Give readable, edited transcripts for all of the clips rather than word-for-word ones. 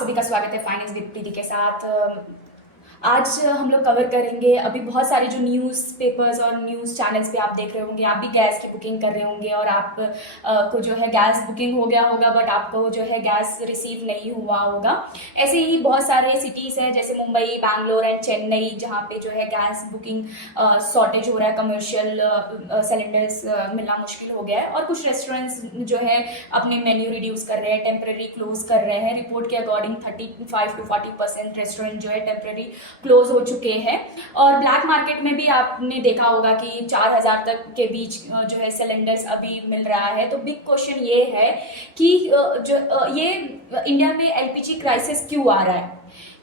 सभी का स्वागत है फाइनेंस विद प्रीति के साथ। आज हम लोग कवर करेंगे अभी बहुत सारे जो न्यूज़ पेपर्स और न्यूज़ चैनल्स पे आप देख रहे होंगे, आप भी गैस की बुकिंग कर रहे होंगे और आप को जो है गैस बुकिंग हो गया होगा बट आपको जो है गैस रिसीव नहीं हुआ होगा। ऐसे ही बहुत सारे सिटीज़ हैं जैसे मुंबई, बैंगलोर एंड चेन्नई, जहाँ पे जो है गैस बुकिंग शॉर्टेज हो रहा है, कमर्शियल सिलेंडर्स मिलना मुश्किल हो गया है और कुछ रेस्टोरेंट्स जो है अपने मेन्यू रिड्यूस कर रहे हैं, टेम्प्रेरी क्लोज कर रहे हैं। रिपोर्ट के अकॉर्डिंग 35 to 40% रेस्टोरेंट जो है टेम्प्रेरी क्लोज हो चुके हैं। और ब्लैक मार्केट में भी आपने देखा होगा कि 4,000 तक के बीच जो है सिलेंडर्स अभी मिल रहा है। तो बिग क्वेश्चन ये है कि ये इंडिया में एलपीजी क्राइसिस क्यों आ रहा है।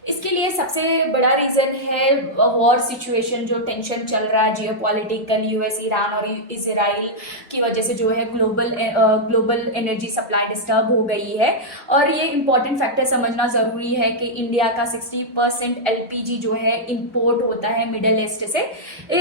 इसके लिए सबसे बड़ा रीज़न है वॉर सिचुएशन, जो टेंशन चल रहा है जियोपॉलिटिकल, यूएस, ईरान और इजराइल की वजह से जो है ग्लोबल एनर्जी सप्लाई डिस्टर्ब हो गई है। और ये इम्पॉर्टेंट फैक्टर समझना ज़रूरी है कि इंडिया का 60% एलपीजी जो है इंपोर्ट होता है मिडल ईस्ट से।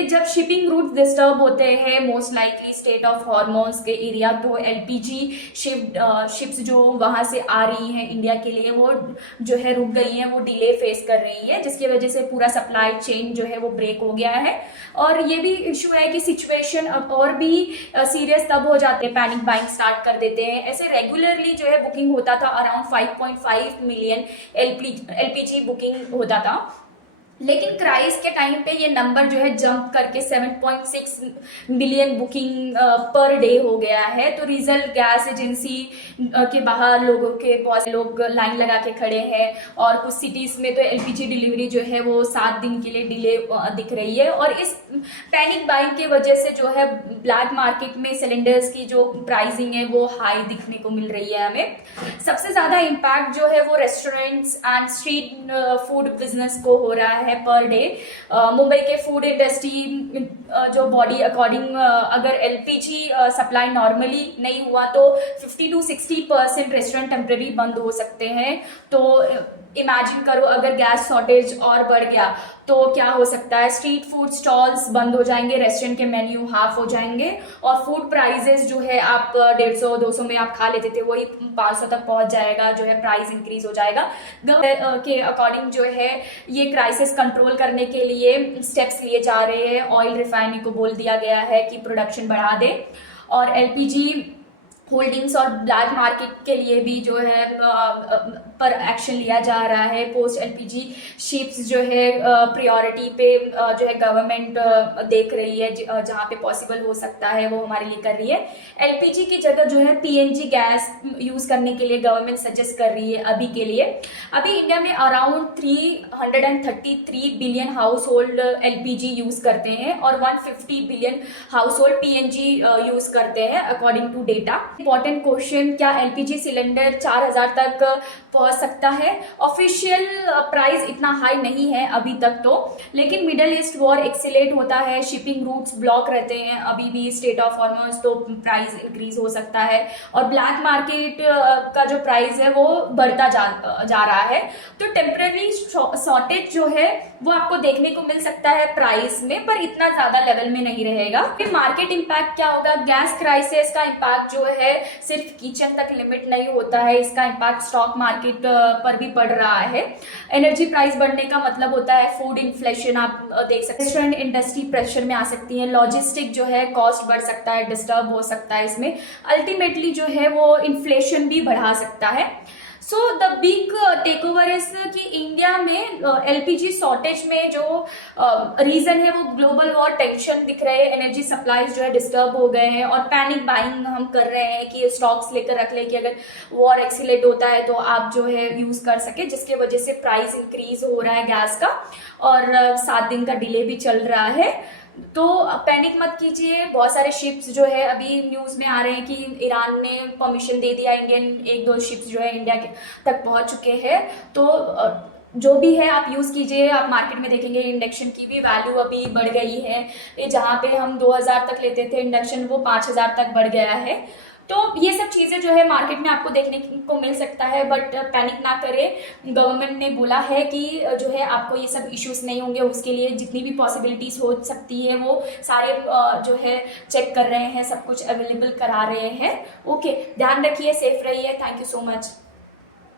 जब शिपिंग रूट डिस्टर्ब होते हैं most likely state of hormones के एरिया, तो एलपीजी शिप्स जो वहाँ से आ रही हैं इंडिया के लिए वो जो है रुक गई हैं, वो डिले फेस कर रही है, जिसकी वजह से पूरा सप्लाई चेन जो है वो ब्रेक हो गया है। और ये भी इशू है कि सिचुएशन अब और भी सीरियस तब हो जाते हैं, पैनिक बाइंग स्टार्ट कर देते हैं। ऐसे रेगुलरली जो है बुकिंग होता था, अराउंड 5.5 मिलियन एलपीजी बुकिंग होता था, लेकिन क्राइस के टाइम पे ये नंबर जो है जंप करके 7.6 मिलियन बुकिंग पर डे हो गया है। तो रिजल्ट गैस एजेंसी के बाहर लोगों के बहुत से लोग लाइन लगा के खड़े हैं और कुछ सिटीज़ में तो एलपीजी डिलीवरी जो है वो 7 दिन के लिए डिले दिख रही है। और इस पैनिक बाइंग की वजह से जो है ब्लैक मार्केट में सिलेंडर्स की जो प्राइसिंग है वो हाई दिखने को मिल रही है हमें। सबसे ज़्यादा इम्पैक्ट जो है वो restaurants and street food business को हो रहा है पर डे। मुंबई के फूड इंडस्ट्री जो बॉडी अकॉर्डिंग अगर एलपीजी सप्लाई नॉर्मली नहीं हुआ तो 50 to 60% रेस्टोरेंट टेम्परेरी बंद हो सकते हैं। तो इमेजिन करो अगर गैस शॉर्टेज और बढ़ गया तो क्या हो सकता है। स्ट्रीट फूड स्टॉल्स बंद हो जाएंगे, रेस्टोरेंट के मेन्यू हाफ हो जाएंगे और फूड प्राइजेस जो है आप 150-200 में आप खा लेते थे वही 500 तक पहुंच जाएगा, जो है प्राइस इंक्रीज हो जाएगा। के अकॉर्डिंग जो है ये क्राइसिस कंट्रोल करने के लिए स्टेप्स लिए जा रहे हैं। ऑयल रिफाइनरी को बोल दिया गया है कि प्रोडक्शन बढ़ा दे और एलपीजी होल्डिंग्स और ब्लैक मार्केट के लिए भी जो है पर एक्शन लिया जा रहा है। पोस्ट एलपीजी शिप्स जो है प्रायोरिटी पे जो है गवर्नमेंट देख रही है, जहाँ पे पॉसिबल हो सकता है वो हमारे लिए कर रही है। एलपीजी की जगह जो है पीएनजी गैस यूज़ करने के लिए गवर्नमेंट सजेस्ट कर रही है अभी के लिए। अभी इंडिया में around 333 billion household LPG use करते हैं और 150 billion household PNG use करते हैं according to data. Important question, क्या एलपीजी सिलेंडर 4,000 तक पहुंच सकता है। ऑफिशियल प्राइस इतना हाई नहीं है अभी तक तो, लेकिन मिडल ईस्ट वॉर एक्सीलेट होता है, शिपिंग रूट्स ब्लॉक रहते हैं अभी भी स्टेट ऑफ हॉर्मोन्स, तो प्राइस इंक्रीज हो सकता है और ब्लैक मार्केट का जो प्राइस है वो बढ़ता जा रहा है। तो टेम्पररी शॉर्टेज जो है वो आपको देखने को मिल सकता है प्राइस में, पर इतना ज्यादा लेवल में नहीं रहेगा। फिर मार्केट इंपैक्ट क्या होगा। गैस क्राइसिस का इंपैक्ट जो है सिर्फ किचन तक लिमिट नहीं होता है, इसका इंपैक्ट स्टॉक मार्केट पर भी पड़ रहा है। एनर्जी प्राइस बढ़ने का मतलब होता है फूड इन्फ्लेशन, आप देख सकते हैं। रेस्टोरेंट इंडस्ट्री प्रेशर में आ सकती है, लॉजिस्टिक जो है कॉस्ट बढ़ सकता है, डिस्टर्ब हो सकता है इसमें, अल्टीमेटली जो है वो इन्फ्लेशन भी बढ़ा सकता है। So the big tech over is कि इंडिया में एलपीजी शॉर्टेज में जो रीजन है वो ग्लोबल वॉर टेंशन दिख रहे हैं, एनर्जी सप्लाईज जो है डिस्टर्ब हो गए हैं और पैनिक बाइंग हम कर रहे हैं कि स्टॉक्स लेकर रख ले कि अगर वॉर एक्सीलेट होता है तो आप जो है यूज कर सके, जिसके वजह से प्राइस इंक्रीज हो रहा है गैस का और 7 दिन का डिले भी चल रहा है। तो पैनिक मत कीजिए। बहुत सारे शिप्स जो है अभी न्यूज़ में आ रहे हैं कि ईरान ने परमिशन दे दिया, इंडियन 1-2 शिप्स जो है इंडिया के तक पहुंच चुके हैं। तो जो भी है आप यूज़ कीजिए। आप मार्केट में देखेंगे इंडक्शन की भी वैल्यू अभी बढ़ गई है, ये जहाँ पे हम 2,000 तक लेते थे इंडक्शन वो 5,000 तक बढ़ गया है। तो ये सब चीज़ें जो है मार्केट में आपको देखने को मिल सकता है, बट पैनिक ना करें। गवर्नमेंट ने बोला है कि जो है आपको ये सब इश्यूज नहीं होंगे, उसके लिए जितनी भी पॉसिबिलिटीज हो सकती है वो सारे जो है चेक कर रहे हैं, सब कुछ अवेलेबल करा रहे हैं। ओके, ध्यान रखिए, सेफ रहिए। Thank you so much.